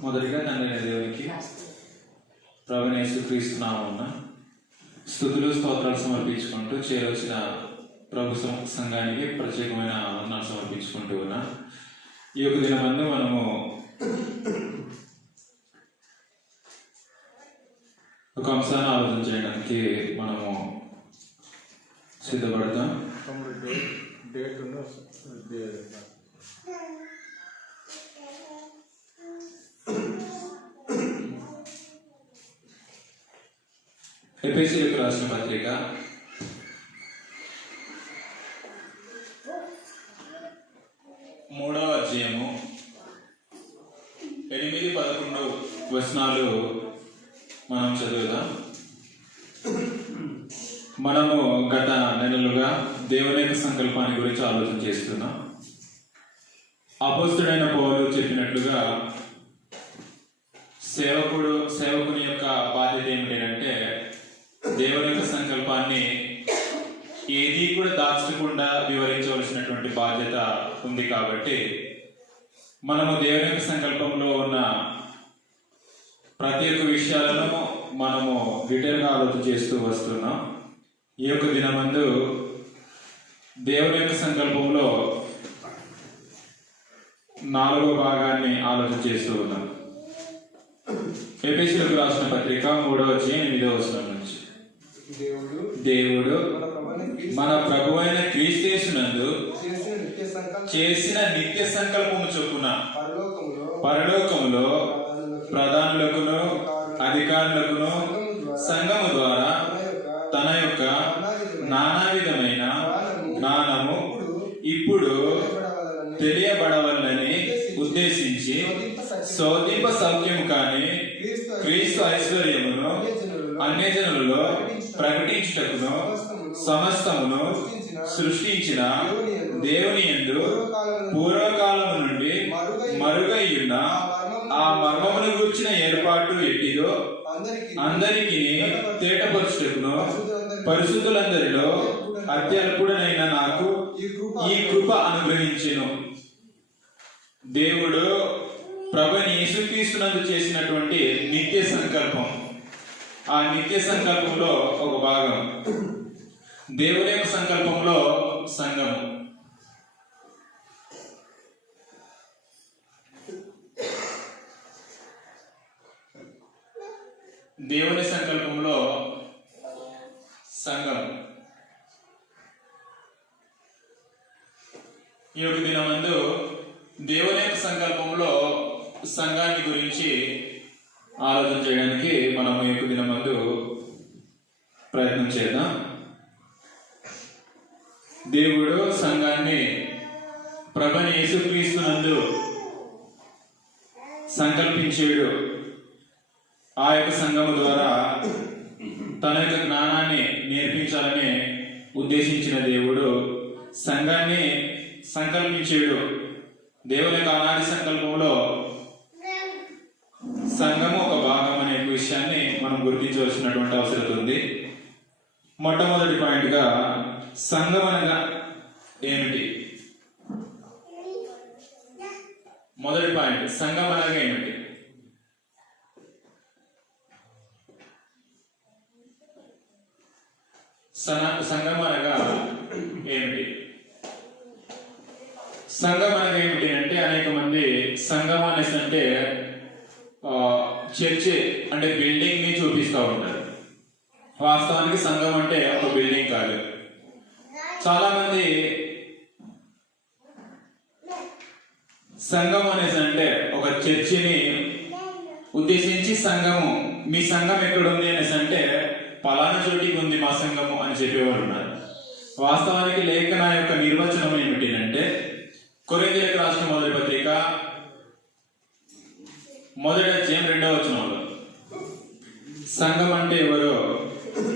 మొదటిగా తండ్రి దేవునికి ప్రభువైన యేసుక్రీస్తు నామమున స్తుతులు స్తోత్రాలు సమర్పించుకుంటూ చేరొచ్చిన ప్రభు సంఘానికి ప్రత్యేకమైన వందనాలు సమర్పించుకుంటూ ఉన్నా. ఈ యొక్క దినమందు మనము ఒక అంశాన్ని ఆలోచన చేయడానికి మనము సిద్ధపడతాం. ఎఫెసీయులకు రాసిన పత్రిక 3వ అధ్యాయము 8-11 వచనాలు మనం చదువుదాం. మనము గత నెలలుగా దేవుని యొక్క సంకల్పాన్ని గురించి ఆలోచన చేస్తున్నాం. అపోస్తుడైన పౌలు చెప్పినట్లుగా సేవకుని యొక్క బాధ్యత ఏమిటంటే దేవుని యొక్క సంకల్పాన్ని ఏది కూడా దాచకుండా వివరించవలసినటువంటి బాధ్యత ఉంది. కాబట్టి మనము దేవుని యొక్క సంకల్పంలో ఉన్న ప్రతి ఒక్క విషయాలను మనము డీటెయిల్గా ఆలోచన చేస్తూ వస్తున్నాం. ఈ యొక్క దినమందు దేవుని యొక్క సంకల్పంలో 4వ భాగాన్ని ఆలోచన చేస్తూ ఉన్నాం. ఎఫెసీయులకు రాసిన పత్రిక 3వ అధ్యాయం 8వ వచనం నుంచి, దేవుడు మన ప్రభువైన క్రీస్తు యేసునందు చేసిన నిత్య సంకల్పము చొప్పున పరలోకములో ప్రధానులకును అధికారులకును సంఘము ద్వారా తన యొక్క నానా విధమైన జ్ఞానము ఇప్పుడు తెలియబడవలని ఉద్దేశించి శోధింప సౌఖ్యము కానీ క్రీస్తు ఐశ్వర్యమును అన్యజనులలో ప్రకటించుటకును సమస్తమును సృష్టించిన దేవుని యందు పూర్వకాలము నుండి మరుగైయున్న ఆ మర్మమును గూర్చిన ఏర్పాటు ఎట్టిదో అందరికీ తేటపరుచుటకును పరిశుద్ధులందరిలో అత్యల్పుడనైన నాకు ఈ కృప అనుగ్రహించెను. దేవుడు ప్రభువైన యేసుక్రీస్తునందు చేసినటువంటి నిత్య సంకల్పం, ఆ నిత్య సంకల్పంలో ఒక భాగం దేవుని యొక్క సంకల్పంలో సంఘం. దేవుని సంకల్పంలో సంఘం. ఈ యొక్క దినమందు దేవుని యొక్క సంకల్పంలో సంఘాన్ని గురించి ఆలోచన చేయడానికి మనం ఈ యొక్క దినమందు ప్రయత్నం చేద్దాం. దేవుడు సంఘాన్ని ప్రభువైన యేసుక్రీస్తునందు సంకల్పించాడు. ఆ యొక్క సంఘము ద్వారా తన యొక్క జ్ఞానాన్ని నేర్పించాలని ఉద్దేశించిన దేవుడు సంఘాన్ని సంకల్పించాడు. దేవుని యొక్క అనాది సంకల్పంలో సంఘము ఒక భాగం అనే విషయాన్ని మనం గుర్తించవలసినటువంటి అవసరం ఉంది. మొట్టమొదటి పాయింట్ గా సంఘం అనగా ఏమిటి? మొదటి పాయింట్, సంఘం అనగా ఏమిటి? సంఘం అనగా ఏమిటి? సంఘం అనగా ఏమిటి అంటే, అనేక మంది సంఘం అనేసి అంటే చర్చి అంటే బిల్డింగ్ ని చూపిస్తూ ఉంటారు. వాస్తవానికి సంఘం అంటే ఒక బిల్డింగ్ కాదు. చాలా మంది సంఘం అనేసి అంటే ఒక చర్చిని ఉద్దేశించి సంఘము, మీ సంఘం ఎక్కడ ఉంది అనేసి అంటే పలానా చోటికి ఉంది మా సంఘము అని చెప్పేవారు ఉన్నారు. వాస్తవానికి లేఖన యొక్క నిర్వచనం ఏమిటి అంటే, కొరింథీయులకు రాసిన మొదటి పత్రిక 1వ అధ్యాయం 2వ వచనంలో సంఘం అంటే ఎవరో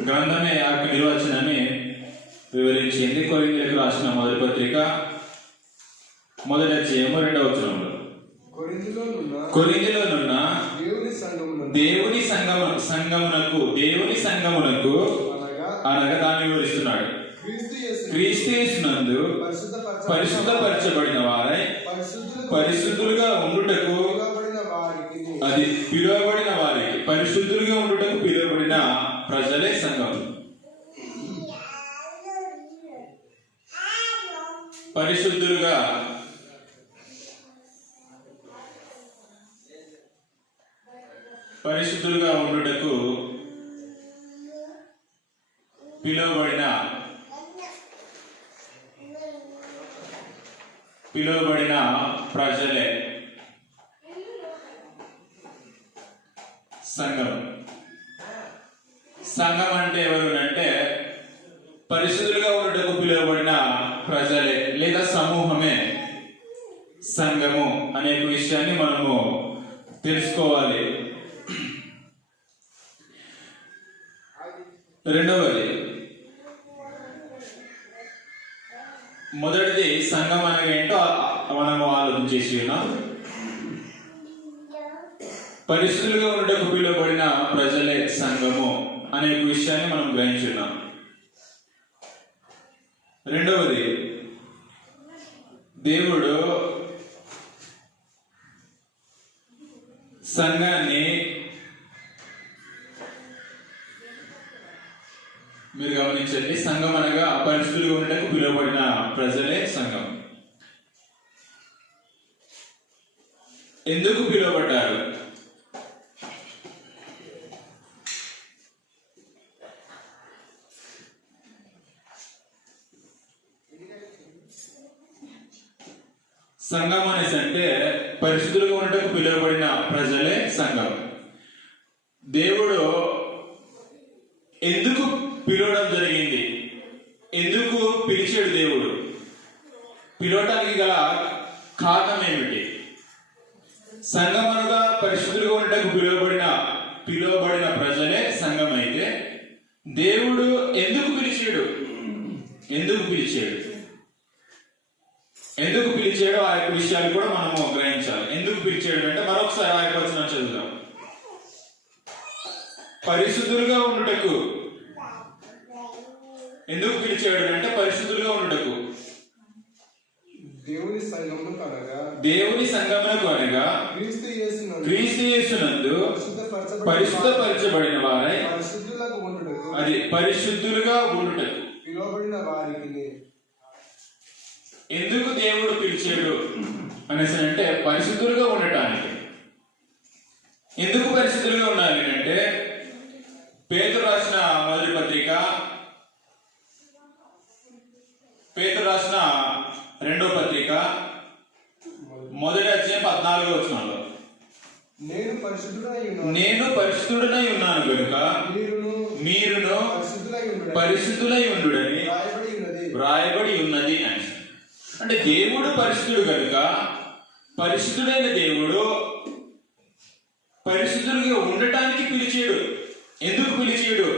గ్రంథమే ఆ నిర్వచనాన్ని వివరించింది. కొరింథీయులకు రాసిన మొదటి పత్రిక 1వ అధ్యాయం 2వ వచనంలో కొరింథీలోనున్న దేవుని సంఘమునకు అనగా దాన్ని వివరిస్తున్నాడు. క్రీస్తు యేసునందు పరిశుద్ధపరచబడిన వారై పరిశుద్ధులుగా ఉండుటకు అది పిలువబడిన వారికి, పరిశుద్ధులుగా ఉండుటకు పిలువబడిన ప్రజలే సంఘం. పరిశుద్ధులుగా ఉండుటకు పిలువబడిన ప్రజలే సంఘం. సంఘం అంటే ఎవరు అంటే పరిశుద్ధులుగా ఉండటకు పిలువబడిన ప్రజలే లేదా సమూహమే సంఘము అనే విషయాన్ని మనము తెలుసుకోవాలి. రెండవది, మొదటిది సంఘం అనగా ఏంటో మనము ఆలోచన చేసి ఉన్నాం. పరిశుద్ధులుగా ఉండటకు పిలువబడిన ప్రజలే సంఘము అనే విషయాన్ని మనం గ్రహించున్నాం. రెండవది, దేవుడు సంఘాన్ని, మీరు గమనించండి, సంఘం అనగా పరిశుద్ధులుగా ఉండటకు పిలువబడిన ప్రజలే సంఘం. ఎందుకు పిలువబడ్డారు? సంఘం అనేసి అంటే పరిశుద్ధులుగా ఉండటకు పిలువబడిన ప్రజలే సంఘం. దేవుడు ఎందుకు పిలవడం జరిగింది? ఎందుకు పిలిచాడు దేవుడు? పిలవటానికి గల కారణం ఏమిటి? సంఘం అనగా పరిశుద్ధులుగా ఉండటకు పిలువబడిన ప్రజలే సంఘం అయితే దేవుడు ఎందుకు పిలిచాడు? ఎందుకు పిలిచాడో ఆ యొక్క విషయాలు కూడా మనము గ్రహించాలి. ఎందుకు పిలిచాడు అంటే మరొకసారి ఆ యొక్క వచనం చదువుదాం. పరిశుద్ధులుగా ఉండుటకు ఎందుకు పిలిచాడు అంటే పరిశుద్ధులుగా ఉండుటకు, దేవుని సంఘమునకు అనగా క్రీస్తు యేసునందు పరిశుద్ధపరచబడిన వారై, అది పరిశుద్ధులుగా ఉండుటకు పిలువబడిన వారికి. ఎందుకు దేవుడు పిలిచాడు అనేసి అంటే పరిశుద్ధులుగా ఉండటానికి. ఎందుకు పరిశుద్ధులుగా ఉండాలి అంటే పేతురు రాసిన మొదటి పత్రిక, పేతురు రాసిన రెండో పత్రిక మొదటి అధ్యాయం 14వ వచనంలో, నేను పరిశుద్ధుడనై ఉన్నాను కనుక మీరును పరిశుద్ధులై ఉండుడని వ్రాయబడి ఉన్నది అని. అంటే దేవుడు పరిశుద్ధుడు కనుక పరిశుద్ధుడైన దేవుడు పరిశుద్ధులుగా ఉండటానికి పిలిచాడు. ఎందుకు పిలిచాడు?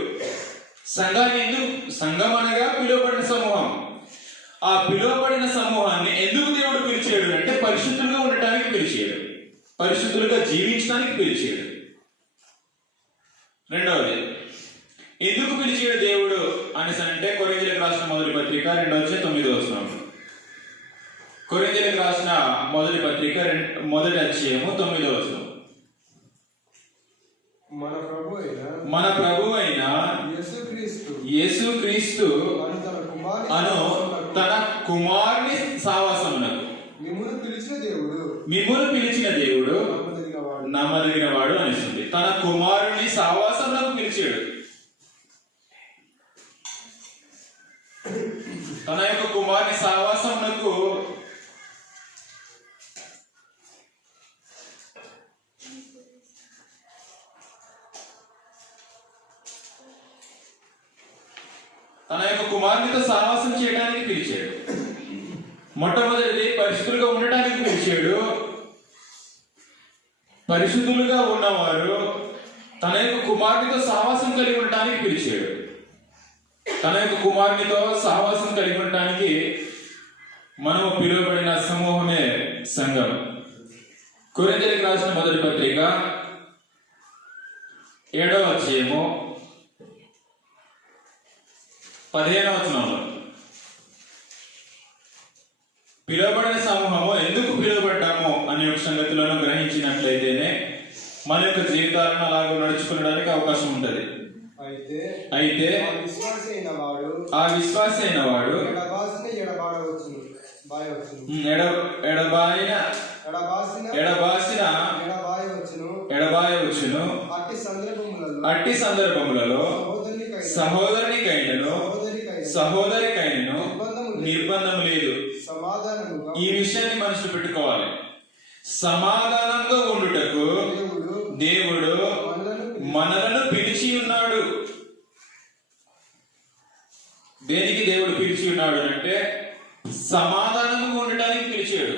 సంఘాన్ని సంఘం అనగా పిలువబడిన సమూహం. ఆ పిలువబడిన సమూహాన్ని ఎందుకు దేవుడు పిలిచాడు అంటే పరిశుద్ధులుగా ఉండటానికి పిలిచాడు, పరిశుద్ధులుగా జీవించడానికి పిలిచాడు. రెండవది, ఎందుకు పిలిచాడు దేవుడు అనేసి అంటే కొరింథీయులకు రాసిన మొదటి పత్రిక 2:9 వచనం. కొరింథీయులకు రాసిన మొదటి పత్రిక మొదటి అధ్యాయము 9వ వచనం. మన ప్రభు అయిన యేసుక్రీస్తు అను తన కుమారుని సావాసమునకు మిమ్మును పిలిచిన దేవుడు నమ్మదగిన వాడు అనిస్తుంది. తన కుమారుని సావాసమునకు పిలిచాడు. తన యొక్క కుమారుని సావాసమునకు తన యొక్క కుమారునితో సహవాసం చేయడానికి పిలిచాడు. మొట్టమొదటిది పరిశుద్ధులుగా ఉండటానికి పిలిచాడు. పరిశుద్ధులుగా ఉన్నవారు తన యొక్క కుమారునితో సహవాసం కలిగి ఉండటానికి పిలిచాడు. తన యొక్క కుమారునితో సహవాసం కలిగి ఉండటానికి మనము పిలువబడిన సమూహమే సంఘం. కొరింథీయులకు రాసిన మొదటి పత్రిక 7వ అధ్యాయము 15వ వచనంలో పిలువబడిన సమూహము ఎందుకు పిలువబడ్డాము అనే సంగతులను గ్రహించినట్లయితేనే మన యొక్క జీవితాలను అలాగ నడుచుకోవడానికి అవకాశం ఉంటది. అయితే ఆ విశ్వాసి అయిన వాడు ఎడబాయవచ్చును. అట్టి సందర్భములలో సహోదరికైనను నిర్బంధం లేదు. ఈ విషయాన్ని మనసులో పెట్టుకోవాలి. సమాధానంగా ఉండుటకు దేవుడు మనలను పిలిచి ఉన్నాడు. దేనికి దేవుడు పిలిచి ఉన్నాడు అంటే సమాధానంగా ఉండటానికి పిలిచాడు.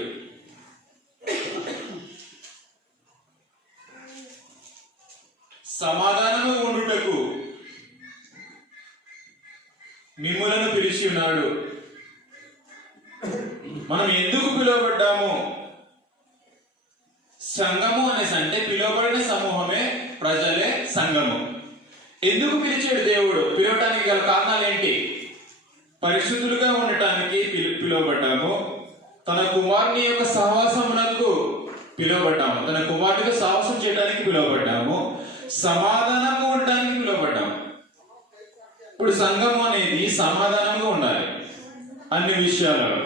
సమాధానంగా ఉండుటకు మిమ్ములను పిలిచి ఉన్నాడు. మనం ఎందుకు పిలువబడ్డాము? సంఘము అనేసి అంటే పిలువబడిన సమూహమే, ప్రజలే సంఘము. ఎందుకు పిలిచాడు దేవుడు? పిలవటానికి గల కారణాలు ఏంటి? పరిశుద్ధులుగా ఉండటానికి పిలువబడ్డాము. తన కుమారుని యొక్క సహవాసమునకు పిలువబడ్డాము. తన కుమారుడితో సహవాసం చేయడానికి పిలువబడ్డాము. సమాధానంగా ఉండడానికి పిలువబడ్డాము. ఇప్పుడు సంఘము అనేది సమాధానంగా ఉండాలి. అన్ని విషయాలలో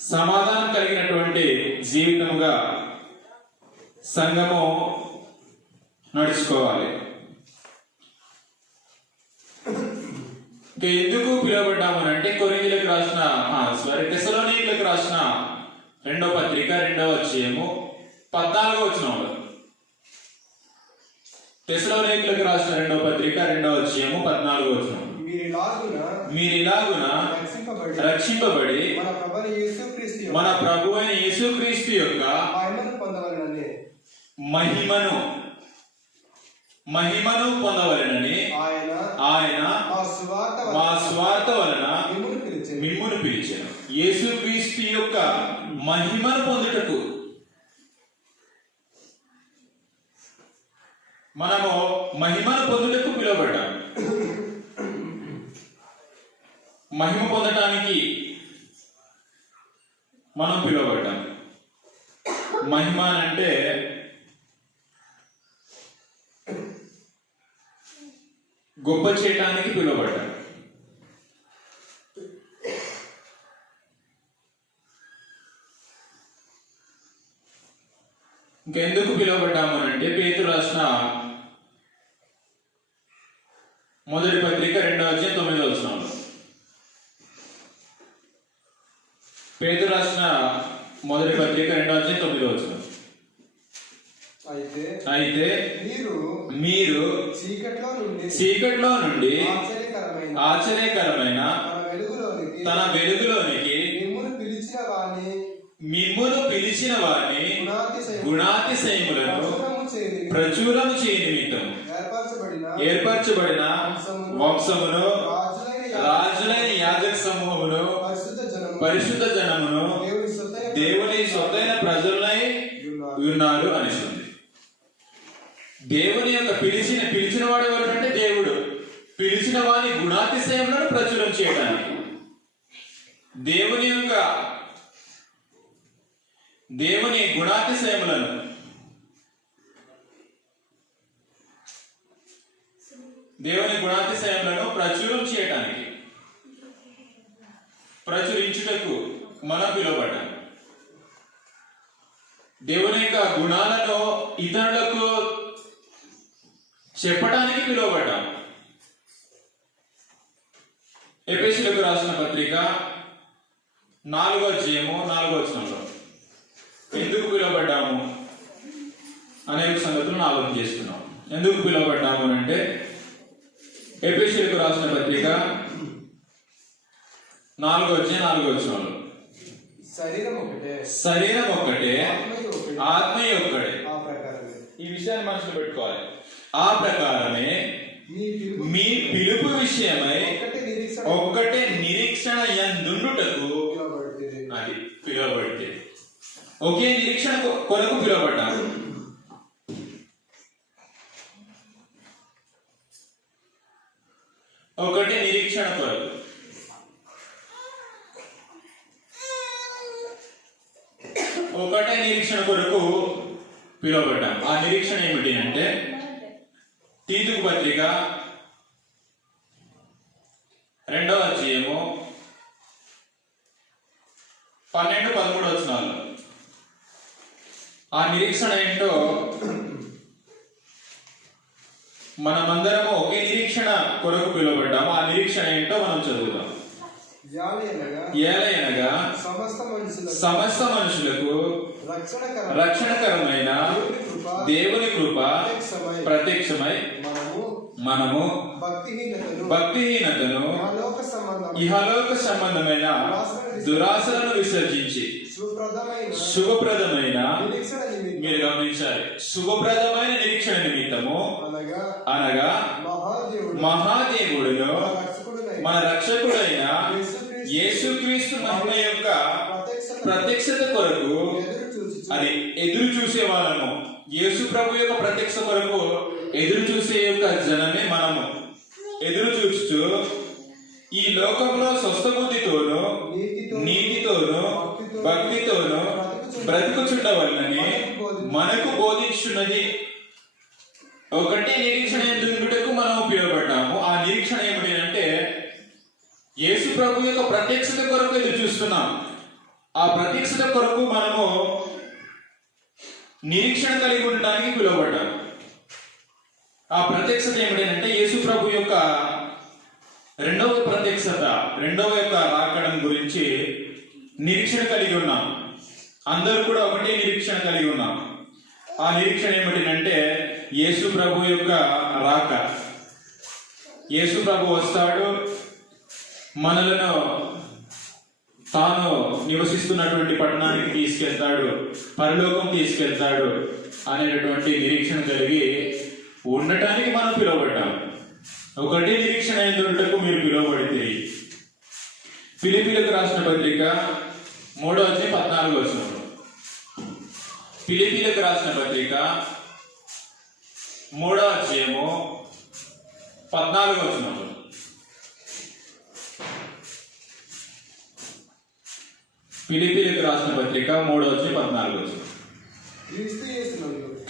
సమాధానం కలిగినటువంటి జీవితంగా సంఘము నడుచుకోవాలి. ఎందుకు పిలువబడ్డాము అంటే కొరింథీయులకు రాసిన తెస్సలోనికీయులకు రాసిన 2వ పత్రిక 2వ అధ్యాయము 14వ వచనంలో, తెస్సలోనికీయులకు రాసిన 2వ పత్రిక 2వ అధ్యాయము 14వ వచనం, మీరిలాగున రక్షింపబడి మన ప్రభువైన యేసుక్రీస్తు యొక్క మహిమను పొందవలెనని ఆయన మా స్వార్థ వలన మిమ్మును పిలిచాను. యేసుక్రీస్తు యొక్క మహిమను పొందుటకు మనము మహిమను పొందుటకు పిలువబడ్డాము. మహిమ పొందటానికి మనం పిలువబడ్డాం. మహిమ అంటే గొప్ప చేయటానికి పిలువబడ్డాం. ఇంకెందుకు పిలువబడ్డాము అంటే పేతురు రాసిన మొదటి పత్రిక 2వ అధ్యాయం 9వ వచనంలో, పేతురు రాసిన మొదటి పత్రిక 2వ అధ్యాయం 9వ వచనం, అయితే మీరు చీకట్లో నుండి ఆశ్చర్యకరమైన తన వెలుగులోనికి మిమ్మును పిలిచిన వారిని గుణాతిశయములను ప్రచురము చేయ నిమిత్తం ఏర్పరచబడిన వంశమును, రాజులైన యాజక సమూహమును, పరిశుద్ధ జనమును, దేవుని సొత్తైన ప్రజలై ఉన్నారు అనిస్తుంది. దేవుని యొక్క పిలిచిన వాడు ఎవరంటే దేవుడు. పిలిచిన వారి గుణాతిశయములను ప్రచురం చేయడానికి దేవుని గుణాతిశయములను ప్రచురం చేయడానికి, ప్రచురించుటకు మనం పిలువబడ్డాం. దేవుని యొక్క గుణాలను ఇతరులకు చెప్పడానికి పిలువబడ్డాం. ఎఫెసీయులకు రాసిన పత్రిక 4వ అధ్యాయము 4వ వచనంలో ఎందుకు పిలువబడ్డాము అనేక సంగతులను ఆలోచన చేస్తున్నాం. ఎందుకు పిలువబడ్డాము అంటే ఎఫెసీయులకు రాసిన పత్రిక 4వ అధ్యాయం 4వ వచనంలో శరీరం ఒక్కటే ఆత్మయే ఒక్కడే. ఈ విషయాన్ని మనసులో పెట్టుకోవాలి. ఆ ప్రకారమే మీ పిలుపు విషయమై ఒక్కటే నిరీక్షణ యందుండుటకు అది పిలువబడితే, ఒకే నిరీక్షణ కొరకు పిలువబడ్డారు. ఒకటే నిరీక్షణ కొరకు. ఒకటే నిరీక్షణ కొరకు పిలువబడ్డాం. ఆ నిరీక్షణ ఏమిటి అంటే తీతుకు పత్రిక 2వ అధ్యాయము 12-13 వచనాలు. ఆ నిరీక్షణ ఏంటో మనమందరము ఒకే నిరీక్షణ కొరకు పిలువబడ్డాము. ఆ నిరీక్షణ ఏంటో మనం చదువుదాం. ఏలయనగా సమస్త మనుషులకు రక్షణకరమైన దేవుని కృప ప్రత్యక్షమై మనము భక్తిహీనతను ఇహలోక సంబంధమైన దురాశలను విసర్జించి శుభప్రదమైన, మీరు గమనించాలి, శుభప్రదమైన నిరీక్షణ నిమిత్తము అనగా మహాదేవుడును మన రక్షకుడైన యేసుక్రీస్తు మహిమ యొక్క ప్రత్యక్షత కొరకు అది ఎదురు చూసే వాళ్ళము. యేసు ప్రభు యొక్క ప్రత్యక్ష కొరకు ఎదురు చూసే యొక్క జనమే మనము. ఎదురు చూస్తూ ఈ లోకంలో స్వస్థ బుద్ధితోను నీతితోను భక్తితోను బ్రతుకుచుండవలనని మనకు బోధించున్నది. ఒకటి నిరీక్షణ ఎందుకు మనం ఉపయోగపడ్డాము. ఆ నిరీక్షణ ఏమిటి అంటే యేసు ప్రభు యొక్క ప్రత్యక్షత కొరకు ఎదురు చూస్తున్నాం. ఆ ప్రత్యక్షత కొరకు మనము నిరీక్షణ కలిగి ఉండడానికి పిలువబడ్డాం. ఆ ప్రత్యక్షత ఏమిటంటే యేసు ప్రభు యొక్క రెండవ ప్రత్యక్షత, రెండవ యొక్క రాకడం గురించి నిరీక్షణ కలిగి ఉన్నాం. అందరూ కూడా ఒకటే నిరీక్షణ కలిగి ఉన్నాం. ఆ నిరీక్షణ ఏమిటంటే యేసు ప్రభు యొక్క రాక. యేసు ప్రభు వస్తాడు, మనలను తాను నివసిస్తున్నటువంటి పట్టణానికి తీసుకెళ్తాడు, పరలోకం తీసుకెళ్తాడు అనేటటువంటి నిరీక్షణ కలిగి ఉండటానికి మనం పిలువబడ్డాం. ఒకటి నిరీక్షణ ఎందుకు మీరు పిలువబడితే. ఫిలిప్పీలకు రాసిన పత్రిక 3వ అధ్యాయం 14వ వచనం. ఫిలిప్పీలకు రాసిన పత్రిక 3వ అధ్యాయము 14వ వచనం. ఫిలిప్పీలకు రాసిన పత్రిక 3వ అధ్యాయం 14వ వచనం.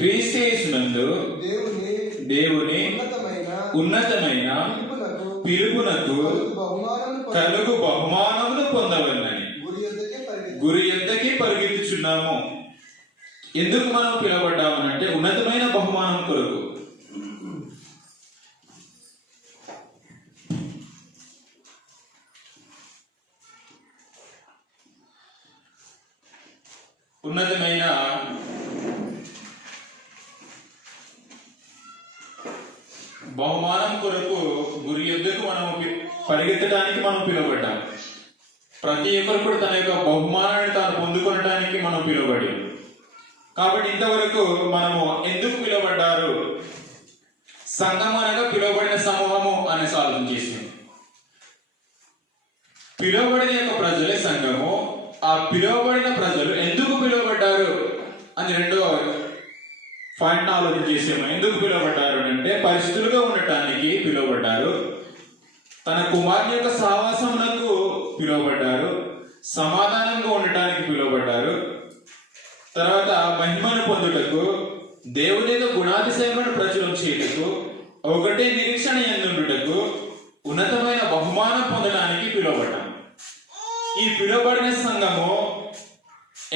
క్రీస్తు యేసునందు దేవుని ఉన్నతమైన పిలుపునకు కలుగు బహుమానమును పొందవలనని గురి యొద్దకే పరిగెత్తుచున్నాము. ఎందుకు మనం పిలువబడ్డామనంటే ఉన్నతమైన బహుమానం కొరకు. ఉన్నతమైన బహుమానం కొరకు గురి యొద్దకు మనం పరిగెత్తడానికి మనం పిలువబడ్డాం. ప్రతి ఒక్కరు కూడా తన యొక్క బహుమానాన్ని తాను పొందుకోవడానికి మనం పిలువబడి. కాబట్టి ఇంతవరకు మనము ఎందుకు పిలువబడ్డారు, సంఘం అనగా పిలువబడిన సమూహము అనేసి ఆలోచన చేసాం. పిలువబడిన యొక్క ప్రజలే సంఘము. ఆ పిలువబడిన ప్రజలు ఎందుకు పిలువబడ్డారు అని రెండవ పాయింట్ ఆలోచన చేసాము. ఎందుకు పిలువబడ్డారు అంటే పరిశుద్ధులుగా ఉండటానికి పిలువబడ్డారు, తన కుమారుని యొక్క సహవాసమునకు పిలువబడ్డారు, సమాధానంగా ఉండటానికి పిలువబడ్డారు, తర్వాత మహిమను పొందుటకు, దేవుని యొక్క గుణాతిశయములను ప్రచురం చేయుటకు, ఒకటే నిరీక్షణ ఎందుటకు, ఉన్నతమైన బహుమానం పొందడానికి పిలువబడ్డాం. ఈ పిలువబడిన సంఘము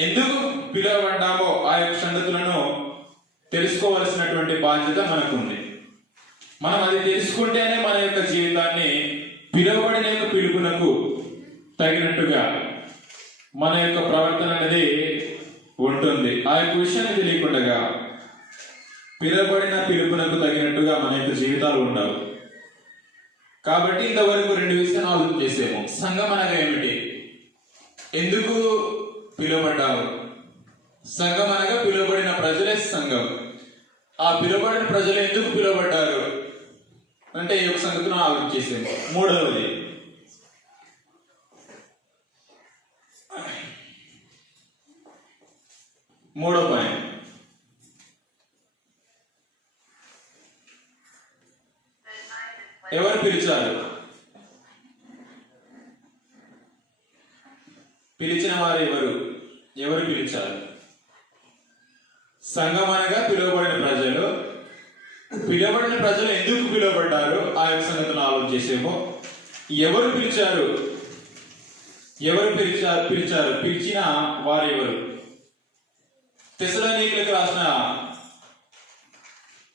ఎందుకు పిలువబడ్డామో ఆ యొక్క సంగతులను తెలుసుకోవలసినటువంటి బాధ్యత మనకుంది. మనం అది తెలుసుకుంటేనే మన యొక్క జీవితాన్ని పిలువబడిన యొక్క పిలుపునకు తగినట్టుగా మన యొక్క ప్రవర్తన అనేది ఉంటుంది. ఆ యొక్క విషయాన్ని తెలియకుండా పిలువబడిన పిలుపునకు తగినట్టుగా మన యొక్క జీవితాలు ఉండవు. కాబట్టి ఇంతవరకు రెండు విషయాలు ఆలోచన చేసాము. సంఘం అనగా ఏమిటి, ఎందుకు పిలువబడ్డారు. సంఘం అనగా పిలువబడిన ప్రజలే సంఘం. ఆ పిలువబడిన ప్రజలు ఎందుకు పిలువబడ్డారు అంటే ఈ యొక్క సంగతిని ఆలోచన చేసాము. మూడవది, మూడో పాయింట్, ఎవరు పిలిచారు? పిలిచిన వారు ఎవరు? ఎవరు పిలిచారు? సంఘం అనగా పిలువబడిన ప్రజలు. పిలువబడిన ప్రజలు ఎందుకు పిలువబడ్డారు ఆ యొక్క సంగతిని ఆలోచించేమో. ఎవరు పిలిచారు? పిలిచిన వారు ఎవరు? తెస్సలోనికీయులకు రాసిన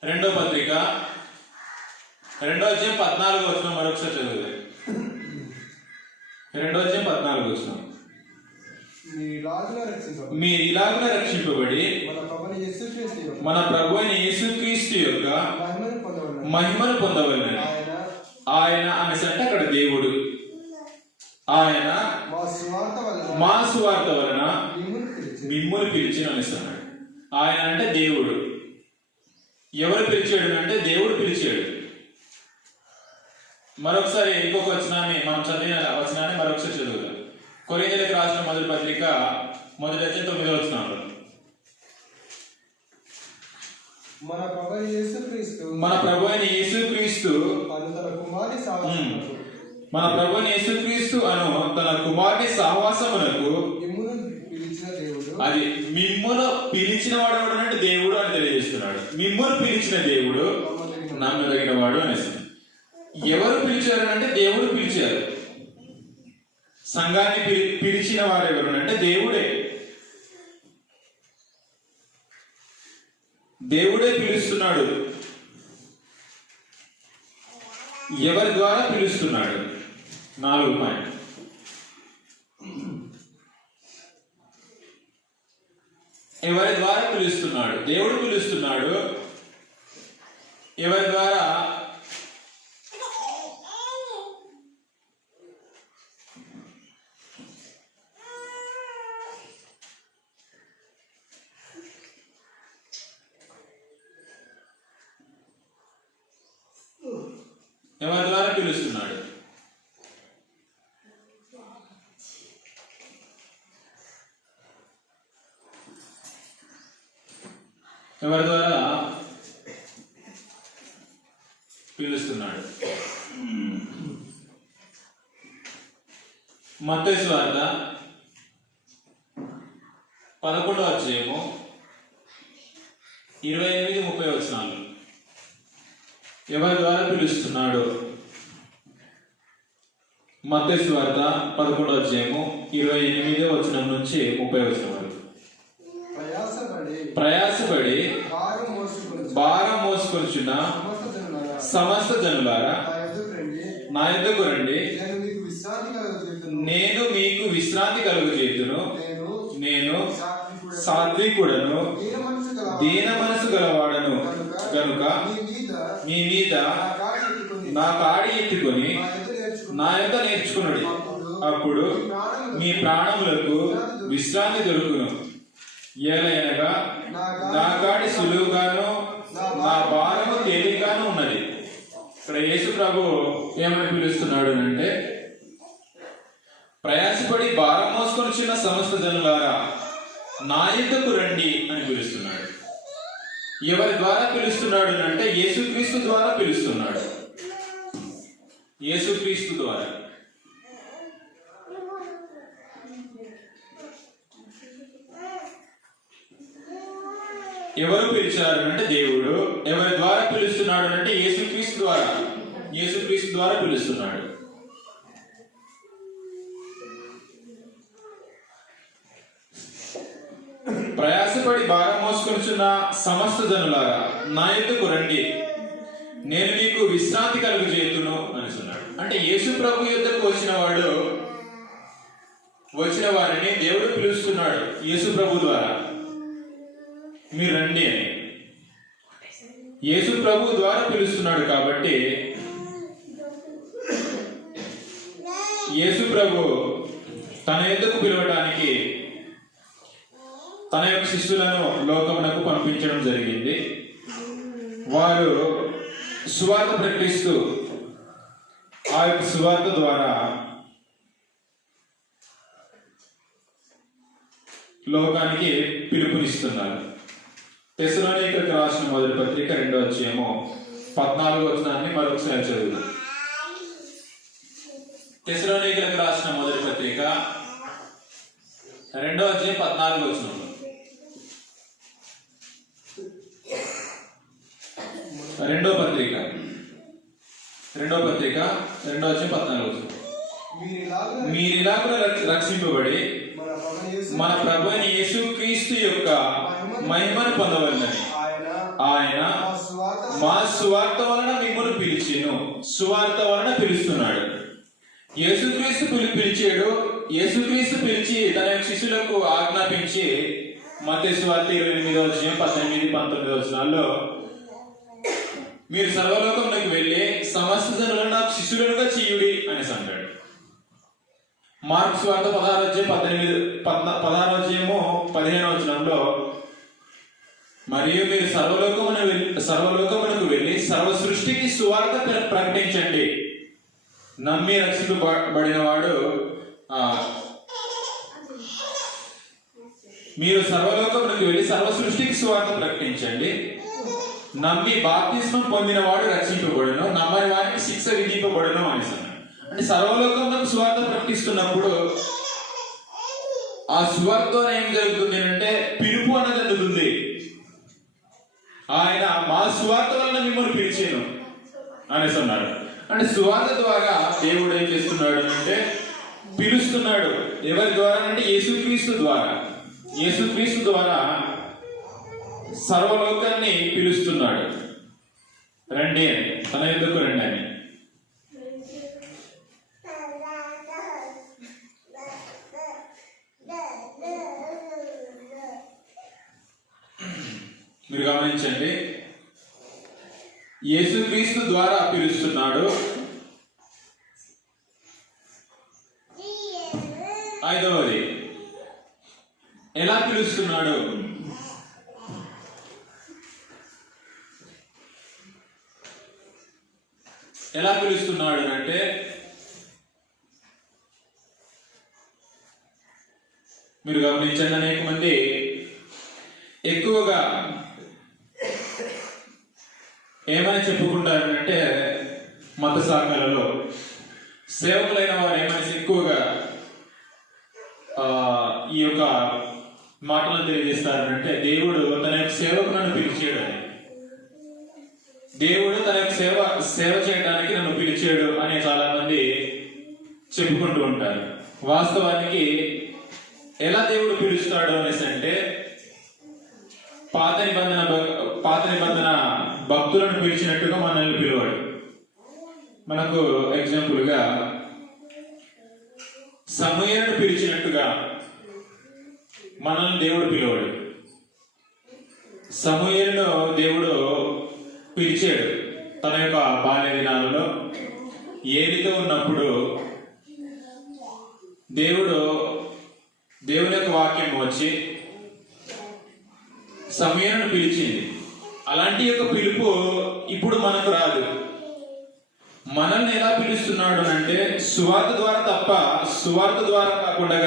2వ పత్రిక 2వ అధ్యాయం 14వ వచనం మరొకసారి చదువుదాం. 2వ అధ్యాయం 14వ వచనం. మీరు ఇలాగున రక్షింపబడి మన ప్రభువైన యేసుక్రీస్తు యొక్క మహిమను పొందవలెనని. ఆయన అనేసి అంటే అక్కడ దేవుడు. ఆయన మా సువార్త వలన మిమ్మును పిలిచిన అనేసి అన్నాడు. ఆయన అంటే దేవుడు. ఎవరు పిలిచాడు అంటే దేవుడు పిలిచాడు. మరొకసారి ఇంకొక వచనాన్ని మనం చదివిన వచనాన్ని మరొకసారి చదువుదాం. కొరింథీయులకు రాసిన మొదటి పత్రిక 1వ అధ్యాయం 9వ వచనంలో మన ప్రభు అయిన యేసుక్రీస్తు అను తన కుమారుని సహవాసమునకు అది మిమ్మును పిలిచిన వాడు అంటే దేవుడు అని తెలియజేస్తున్నాడు. మిమ్మును పిలిచిన దేవుడు నమ్మదగిన వాడు అనేసి. ఎవరు పిలిచారు అంటే దేవుడు పిలిచారు. సంఘాన్ని పిలిచిన వారు ఎవరు అంటే దేవుడే. దేవుడే పిలుస్తున్నాడు. ఎవరి ద్వారా పిలుస్తున్నాడు? 4 పాయింట్. ఎవరి ద్వారా పిలుస్తున్నాడు? దేవుడు పిలుస్తున్నాడు. ఎవరి ద్వారా? ఎవరి ద్వారా పిలుస్తున్నాడు? ఎవరి ద్వారా పిలుస్తున్నాడు? మత్తయి సువార్త 11వ అధ్యాయము 28-30 వచనాలు. ఎవరి ద్వారా పిలుస్తున్నాడు? మత్తయి సువార్త 11వ అధ్యాయము 28వ వచనం నుంచి 30వ వచనం వరకు. ప్రయాసపడి భారం మోసుకొనుచున్న సమస్త జనులారా నా యొద్దకు రండి, నేను మీకు విశ్రాంతి కలుగజేయుదును. నేను సాత్వికుడను, దీన మనసు గలవాడను గనుక మీ మీద నా కాడి ఎత్తుకొని నా యొద్ద నేర్చుకున్నాడు. అప్పుడు మీ ప్రాణములకు విశ్రాంతి దొరుకును. ఏలయనగా నా కాడి సులువుగాను నా భారము తేలికగాను ఉన్నది. ఇక్కడ యేసు ప్రభు ఏమని పిలుస్తున్నాడు అంటే, ప్రయాసపడి భారం మోసుకొని చిన్న సమస్త జనులారా నా యొద్దకు రండి అని పిలుస్తున్నాడు. ఎవరి ద్వారా పిలుస్తున్నాడు అంటే యేసుక్రీస్తు ద్వారా పిలుస్తున్నాడు. యేసుక్రీస్తు ద్వారా. ఎవరు పిలిచారు అంటే దేవుడు. ఎవరి ద్వారా పిలుస్తున్నాడు అంటే యేసుక్రీస్తు ద్వారా. యేసుక్రీస్తు ద్వారా పిలుస్తున్నాడు. ప్రయాసపడి భారం మోసుకొనుచున్న సమస్త జనులారా నా యొద్దకు రండి, నేను మీకు విశ్రాంతి కలుగజేయుదును అనుచున్నాడు. అంటే యేసు ప్రభు యొద్దకు వచ్చిన వారిని దేవుడు పిలుస్తున్నాడు యేసు ప్రభు ద్వారా. మీరు రండి అని యేసు ప్రభు ద్వారా పిలుస్తున్నాడు. కాబట్టి యేసు ప్రభు తన యొద్దకు పిలవడానికి తన యొక్క శిష్యులను లోకమునకు పంపించడం జరిగింది. వారు సువార్త ప్రకటిస్తూ ఆ యొక్క సువార్త ద్వారా లోకానికి పిలుపునిస్తున్నారు. తెస్సలోనికీయులకు రాసిన మొదటి పత్రిక 2వ అధ్యాయము 14వ వచనాన్ని మరొకసారి చదువుదాం. తెస్సలోనికీయులకు రాసిన మొదటి పత్రిక 2వ అధ్యాయం 14వ వచనం. రెండో పత్రిక 2:14 మీరిలాగున రక్షింపబడి మన ప్రభు అయిన యేసుక్రీస్తు యొక్క మహిమను పొందవలెనని ఆయన మా సువార్త వలన మిమ్మల్ని పిలిచిను. సువార్త వలన పిలుస్తున్నాడు. యేసుక్రీస్తు పిలిచాడు. యేసుక్రీస్తు పిలిచి తన శిష్యులకు ఆజ్ఞాపించి మత్తయి సువార్త 28:18-19 మీరు సర్వలోకంలోకి వెళ్ళి సమస్త జనులను నాకు శిష్యులుగా చేయుడి అనేసి అంటాడు. మార్కు సువార్త 16:15 మరియు మీరు సర్వలోకమునకు వెళ్ళి సర్వ సృష్టికి సువార్త ప్రకటించండి. నమ్మి రక్షింపబడిన వాడు మీరు సర్వలోకమునకు వెళ్ళి సర్వ సృష్టికి సువార్త ప్రకటించండి. నమ్మి బాప్తిస్మం పొందిన వాడు రక్షింపబడును, నమ్మని వారికి శిక్ష విధింపబడును అనేసి. అంటే సర్వలోకంలో సువార్త ప్రకటిస్తున్నప్పుడు ఆ సువార్త ద్వారా ఏం జరుగుతుంది అంటే పిలుపు అన్నది అందుతుంది. ఆయన మా సువార్త వలన మిమ్మల్ని పిలిచాను అనేసి అన్నాడు. అంటే సువార్త ద్వారా దేవుడు ఏం చేస్తున్నాడు అంటే పిలుస్తున్నాడు. ఎవరి ద్వారా అంటే యేసుక్రీస్తు ద్వారా. యేసుక్రీస్తు ద్వారా సర్వలోకాన్ని పిలుస్తున్నాడు. రండి అని, తన ఎందుకు రండి అని. మీరు గమనించండి, యేసుక్రీస్తు ద్వారా పిలుస్తున్నాడు. ఐదవది ఎలా పిలుస్తున్నాడు? ఎలా పిలుస్తున్నాడు అంటే మీరు గమనించండి, అనేక మంది ఎక్కువగా ఏమని చెప్పుకుంటారంటే మత శాఖలలో సేవకులైన వారు ఏమని ఎక్కువగా ఈ యొక్క మాటలను తెలియజేస్తారంటే దేవుడు తన యొక్క సేవకు నన్ను పిలిచాడు అని, దేవుడు తన యొక్క సేవ చేయడానికి నన్ను పిలిచాడు అని చాలా మంది చెప్పుకుంటూ ఉంటారు. వాస్తవానికి ఎలా దేవుడు పిలుస్తాడు అనేసి అంటే పాత నిబంధన భక్తులను పిలిచినట్టుగా మనల్ని పిలువాడు. మనకు ఎగ్జాంపుల్ గా సమూయేలును పిలిచినట్టుగా మనల్ని దేవుడు పిలువాడు. సమూయేలును దేవుడు పిలిచాడు. తన యొక్క బాల్య దినాలలో ఏలితో ఉన్నప్పుడు దేవుని యొక్క వాక్యం వచ్చి సమూయేలును పిలిచింది. అలాంటి యొక్క పిలుపు ఇప్పుడు మనకు రాదు. మనల్ని ఎలా పిలుస్తున్నాడు అంటే సువార్త ద్వారా తప్ప, సువార్త ద్వారా కాకుండా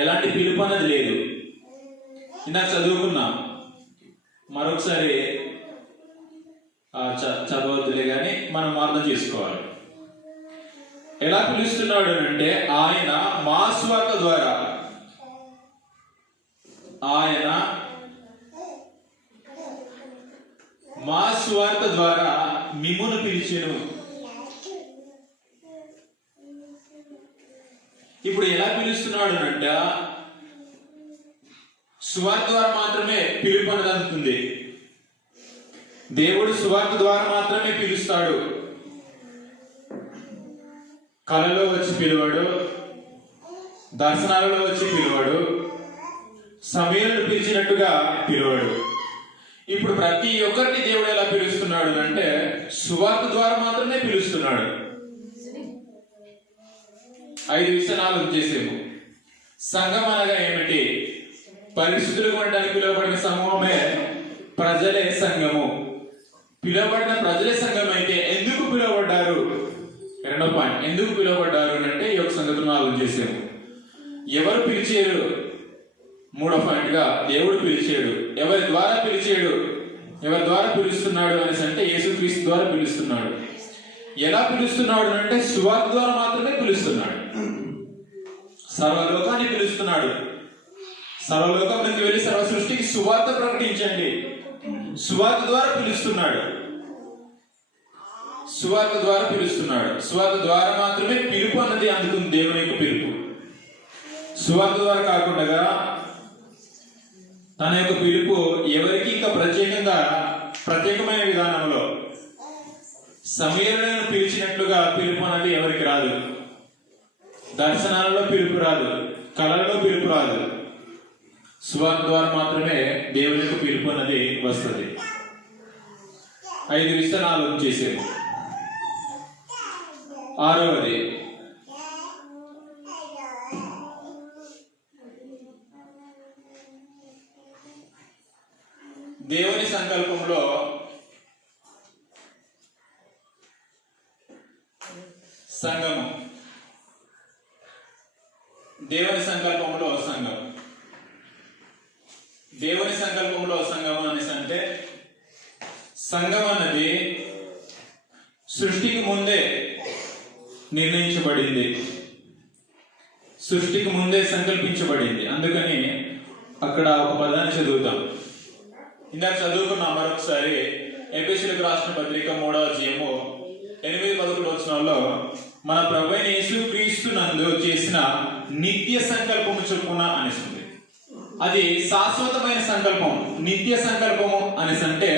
ఎలాంటి పిలుపు అనేది లేదు. ఇందాక చదువుకున్నాం, మరొకసారి చదవద్దులే కానీ మనం అర్థం చేసుకోవాలి. ఎలా పిలుస్తున్నాడు అంటే ఆయన మా సువార్త ద్వారా, ఆయన మా సువార్త ద్వారా మిమ్మును పిలిచెను. ఇప్పుడు ఎలా పిలుస్తున్నాడు అంటే సువార్త ద్వారా మాత్రమే పిలుపు అనేది అందుతుంది. దేవుడు సువార్త ద్వారా మాత్రమే పిలుస్తాడు. కళలో వచ్చి పిలువాడు, దర్శనాలలో వచ్చి పిలువాడు, సమయంలో పిలిచినట్టుగా పిలువాడు. ఇప్పుడు ప్రతి ఒక్కరిని దేవుడు ఎలా పిలుస్తున్నాడు అంటే సువార్త ద్వారా మాత్రమే పిలుస్తున్నాడు. 5 విషయాలు చేసేము. సంఘం అనగా ఏమిటి? పరిశుద్ధులుగా ఉండడానికి పిలువబడిన సమూహమే ప్రజలే సంఘము. పిలువబడిన ప్రజలే సంఘం అయితే ఎందుకు పిలువబడ్డారు? 2వ పాయింట్, ఎందుకు పిలువబడ్డారు అంటే ఈ యొక్క సంగతులను ఆలోచన చేసాము. ఎవరు పిలిచారు? 3వ పాయింట్ గా దేవుడు పిలిచాడు. ఎవరి ద్వారా పిలిచాడు? ఎవరి ద్వారా పిలుస్తున్నాడు అనేసి అంటే యేసుక్రీస్తు ద్వారా పిలుస్తున్నాడు. ఎలా పిలుస్తున్నాడు అంటే సువార్త ద్వారా మాత్రమే పిలుస్తున్నాడు. సర్వలోకాన్ని పిలుస్తున్నాడు. సర్వలోకానికి వెళ్ళి సర్వ సృష్టికి సువార్త ప్రకటించండి. సువార్త ద్వారా పిలుస్తున్నాడు. సువార్త ద్వారా పిలుస్తున్నాడు. సువార్త ద్వారా మాత్రమే పిలుపు అన్నది అందుతుంది, దేవుని యొక్క పిలుపు. సువార్త ద్వారా కాకుండా తన యొక్క పిలుపు ఎవరికి ఇంకా ప్రత్యేకమైన విధానంలో సమూయేలును పిలిచినట్లుగా పిలుపు అనేది ఎవరికి రాదు. దర్శనాలలో పిలుపు రాదు, కళలలో పిలుపు రాదు. సువార్త ద్వారా మాత్రమే దేవుని యొక్క పిలుపు అన్నది వస్తుంది. 5 విషయాలు ఆలోచన చేసేది. 6వది, దేవుని సంకల్పంలో సంఘము. దేవుని సంకల్పంలో సంఘం. దేవుని సంకల్పంలో సంఘం అనేసి అంటే సంఘం అన్నది సృష్టికి ముందే నిర్ణయించబడింది, సృష్టికి ముందే సంకల్పించబడింది. అందుకని అక్కడ ఒక పదాన్ని చదువుతాం. ఇందాక చదువుకున్నాం మరొకసారి. ఎఫెసీయులకు రాసిన పత్రిక 3వ అధ్యాయము 8-11 వచనాల్లో మన ప్రభువైన యేసుక్రీస్తు నందు చేసిన నిత్య సంకల్పము చొప్పున అనేసింది. అది శాశ్వతమైన సంకల్పం. నిత్య సంకల్పము అనేసి అంటే